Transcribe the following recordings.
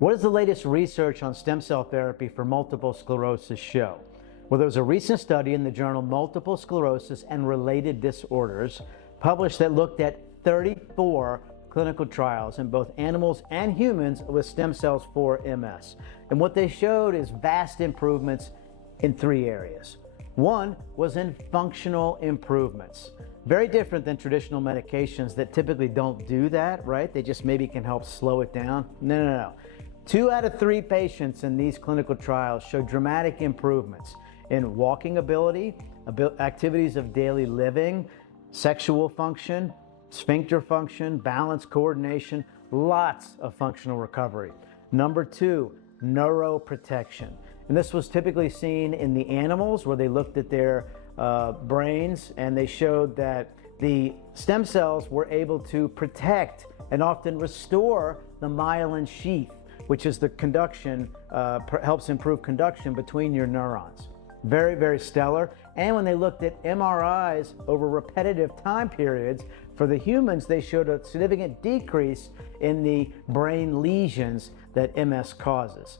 What does the latest research on stem cell therapy for multiple sclerosis show? Well, there was a recent study in the journal Multiple Sclerosis and Related Disorders published that looked at 34 clinical trials in both animals and humans with stem cells for MS. And what they showed is vast improvements in 3 areas. One was in functional improvements. Very different than traditional medications that typically don't do that, right? They just maybe can help slow it down. No. 2 out of 3 patients in these clinical trials showed dramatic improvements in walking ability, activities of daily living, sexual function, sphincter function, balance, coordination, lots of functional recovery. Number 2, neuroprotection. And this was typically seen in the animals where they looked at their brains and they showed that the stem cells were able to protect and often restore the myelin sheath, which is the conduction, helps improve conduction between your neurons. Very, very stellar. And when they looked at MRIs over repetitive time periods, for the humans, they showed a significant decrease in the brain lesions that MS causes.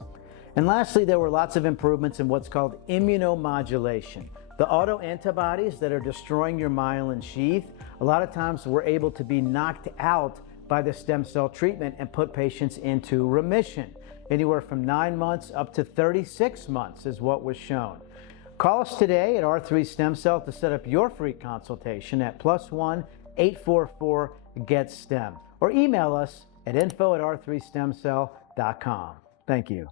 And lastly, there were lots of improvements in what's called immunomodulation. The autoantibodies that are destroying your myelin sheath, a lot of times were able to be knocked out by the stem cell treatment and put patients into remission. Anywhere from 9 months up to 36 months is what was shown. Call us today at R3 Stem Cell to set up your free consultation at +1 844 GET STEM or email us at info@r3stemcell.com. Thank you.